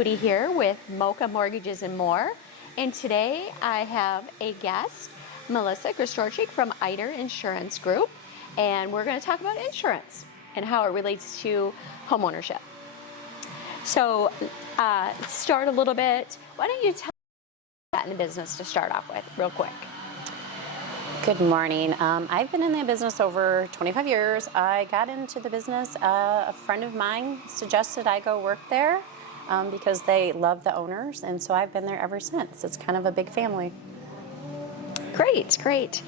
Moody here with Mocha Mortgages and More, and today I have a guest, Melissa Gristorchik from Eider Insurance Group, and we're going to talk about insurance and how it relates to homeownership. So, start a little bit. Why don't you tell me that in the business to start off with, real quick? Good morning. I've been in the business over 25 years. I got into the business, a friend of mine suggested I go work there because they love the owners, and so I've been there ever since. It's kind of a big family. Great, great.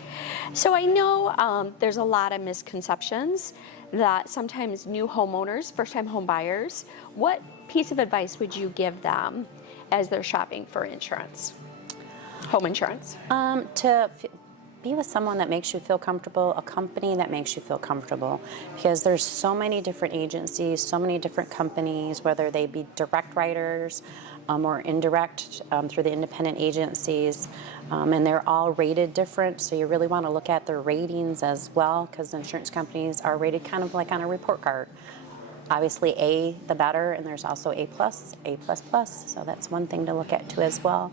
So I know there's a lot of misconceptions that sometimes new homeowners, first-time home buyers, what piece of advice would you give them as they're shopping for insurance, home insurance? To be with someone that makes you feel comfortable, a company that makes you feel comfortable, because there's so many different agencies, so many different companies, whether they be direct writers or indirect through the independent agencies, and they're all rated different, so you really want to look at their ratings as well, because insurance companies are rated kind of like on a report card. Obviously A, the better, and there's also A+, A++, so that's one thing to look at too as well.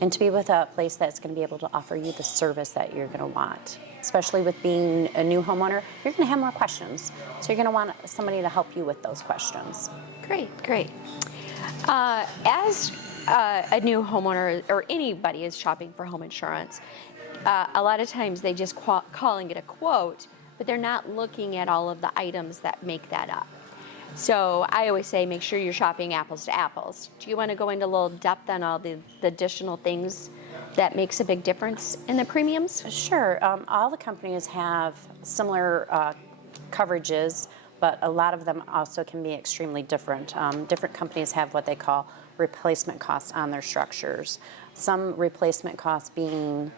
And to be with a place that's going to be able to offer you the service that you're going to want. Especially with being a new homeowner, you're going to have more questions. So you're going to want somebody to help you with those questions. Great, great. As a new homeowner, or anybody is shopping for home insurance, a lot of times they just calling it a quote, but they're not looking at all of the items that make that up. So I always say make sure you're shopping apples to apples. Do you want to go into a little depth on all the additional things that makes a big difference in the premiums? Sure. All the companies have similar coverages, but a lot of them also can be extremely different. Different companies have what they call replacement costs on their structures. Some replacement costs being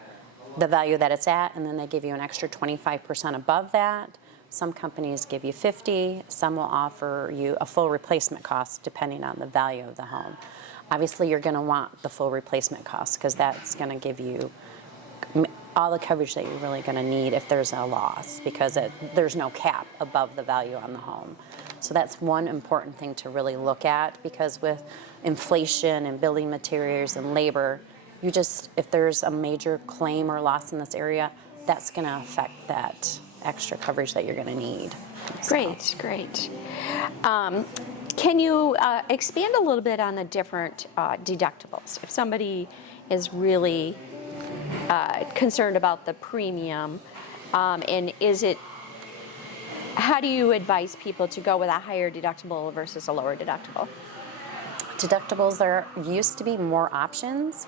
the value that it's at, and then they give you an extra 25% above that. Some companies give you 50, some will offer you a full replacement cost depending on the value of the home. Obviously, you're going to want the full replacement cost because that's going to give you all the coverage that you're really going to need if there's a loss, because there's no cap above the value on the home. So that's one important thing to really look at, because with inflation and building materials and labor, if there's a major claim or loss in this area, that's going to affect that extra coverage that you're going to need. Great, great. Can you expand a little bit on the different deductibles? If somebody is really concerned about the premium, and how do you advise people to go with a higher deductible versus a lower deductible? Deductibles, there used to be more options.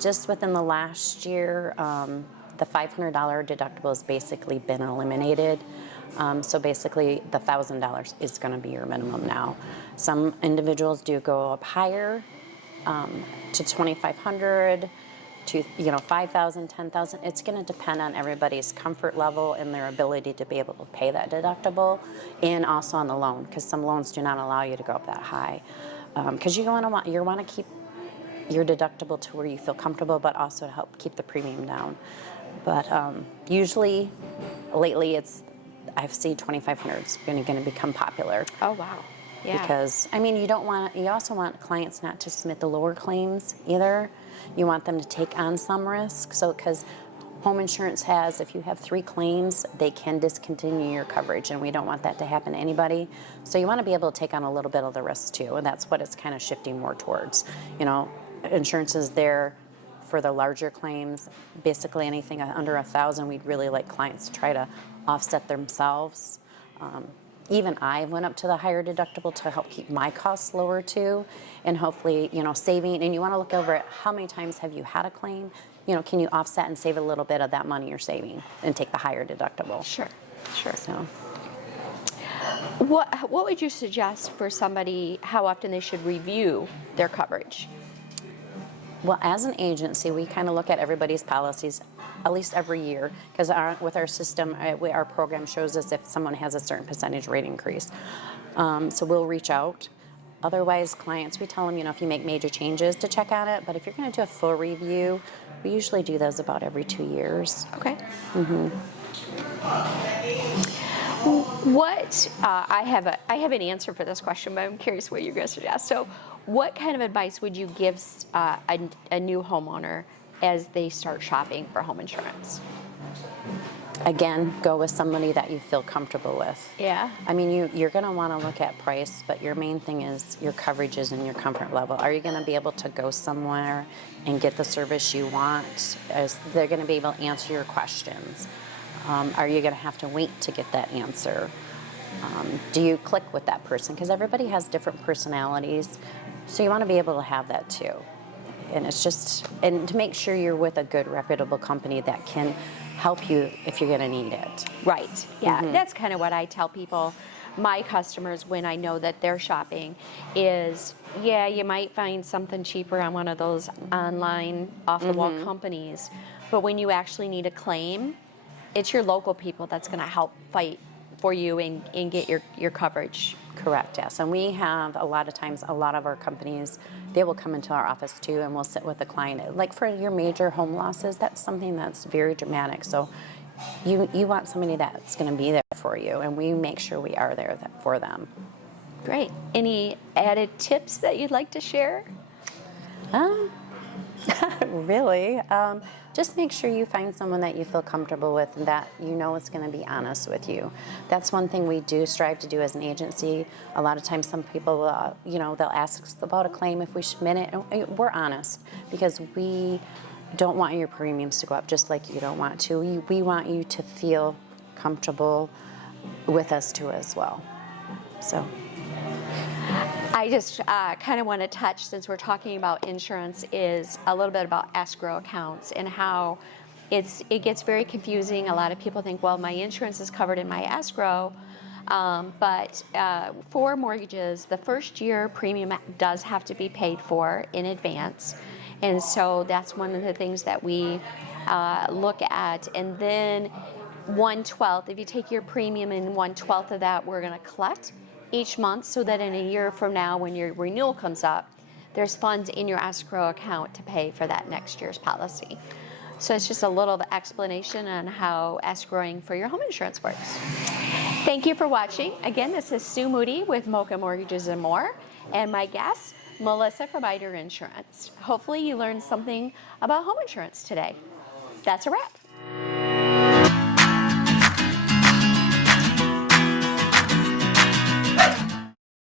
Just within the last year, the $500 deductible has basically been eliminated. So basically the $1,000 is going to be your minimum now. Some individuals do go up higher to $2,500, to $5,000, $10,000. It's going to depend on everybody's comfort level and their ability to be able to pay that deductible, and also on the loan, because some loans do not allow you to go up that high. Because you want to keep your deductible to where you feel comfortable, but also to help keep the premium down. But usually, lately, I've seen $2,500 is going to become popular. Oh wow! Yeah. Because you also want clients not to submit the lower claims either. You want them to take on some risk. So because home insurance has, if you have 3 claims, they can discontinue your coverage, and we don't want that to happen to anybody. So you want to be able to take on a little bit of the risk too, and that's what it's kind of shifting more towards. Insurance is there for the larger claims. Basically anything under $1,000, we'd really like clients to try to offset themselves. Even I went up to the higher deductible to help keep my costs lower too, and hopefully, saving. And you want to look over at how many times have you had a claim? Can you offset and save a little bit of that money you're saving and take the higher deductible? Sure, sure. So, what would you suggest for somebody, how often they should review their coverage? well, as an agency, we kind of look at everybody's policies at least every year, because with our system, our program shows us if someone has a certain percentage rate increase. So we'll reach out. Otherwise, clients, we tell them, if you make major changes to check on it, but if you're going to do a full review, we usually do those about every 2 years. Okay. Mm-hmm. I have an answer for this question, but I'm curious what you're going to suggest. So what kind of advice would you give a new homeowner as they start shopping for home insurance? Again, go with somebody that you feel comfortable with. Yeah. I mean, you're going to want to look at price, but your main thing is your coverages and your comfort level. Are you going to be able to go somewhere and get the service you want? They're going to be able to answer your questions? Are you going to have to wait to get that answer? Do you click with that person? Because everybody has different personalities, so you want to be able to have that too. And it's just, and to make sure you're with a good, reputable company that can help you if you're going to need it. Right. Yeah. That's kind of what I tell people, my customers, when I know that they're shopping, is yeah, you might find something cheaper on one of those online off-the-wall companies, but when you actually need a claim, it's your local people that's going to help fight for you and get your coverage. Correct, yes. And we have a lot of times, a lot of our companies, they will come into our office too, and we'll sit with the client. Like for your major home losses, that's something that's very dramatic. So you want somebody that's going to be there for you, and we make sure we are there for them. Great. Any added tips that you'd like to share? Really, just make sure you find someone that you feel comfortable with and that you know is going to be honest with you. That's one thing we do strive to do as an agency. A lot of times some people, they'll ask us about a claim if we submit it, and we're honest because we don't want your premiums to go up just like you don't want to. We want you to feel comfortable with us too as well. So. I just kind of want to touch, since we're talking about insurance, is a little bit about escrow accounts and how it gets very confusing. A lot of people think, well, my insurance is covered in my escrow, but for mortgages, the first year premium does have to be paid for in advance, and so that's one of the things that we look at. And then 1/12, if you take your premium and 1/12 of that, we're going to collect each month, so that in a year from now, when your renewal comes up, there's funds in your escrow account to pay for that next year's policy. So it's just a little explanation on how escrowing for your home insurance works. Thank you for watching. Again, this is Sue Moody with Mocha Mortgages and More, and my guest, Melissa from Ida Insurance. Hopefully you learned something about home insurance today. That's a wrap.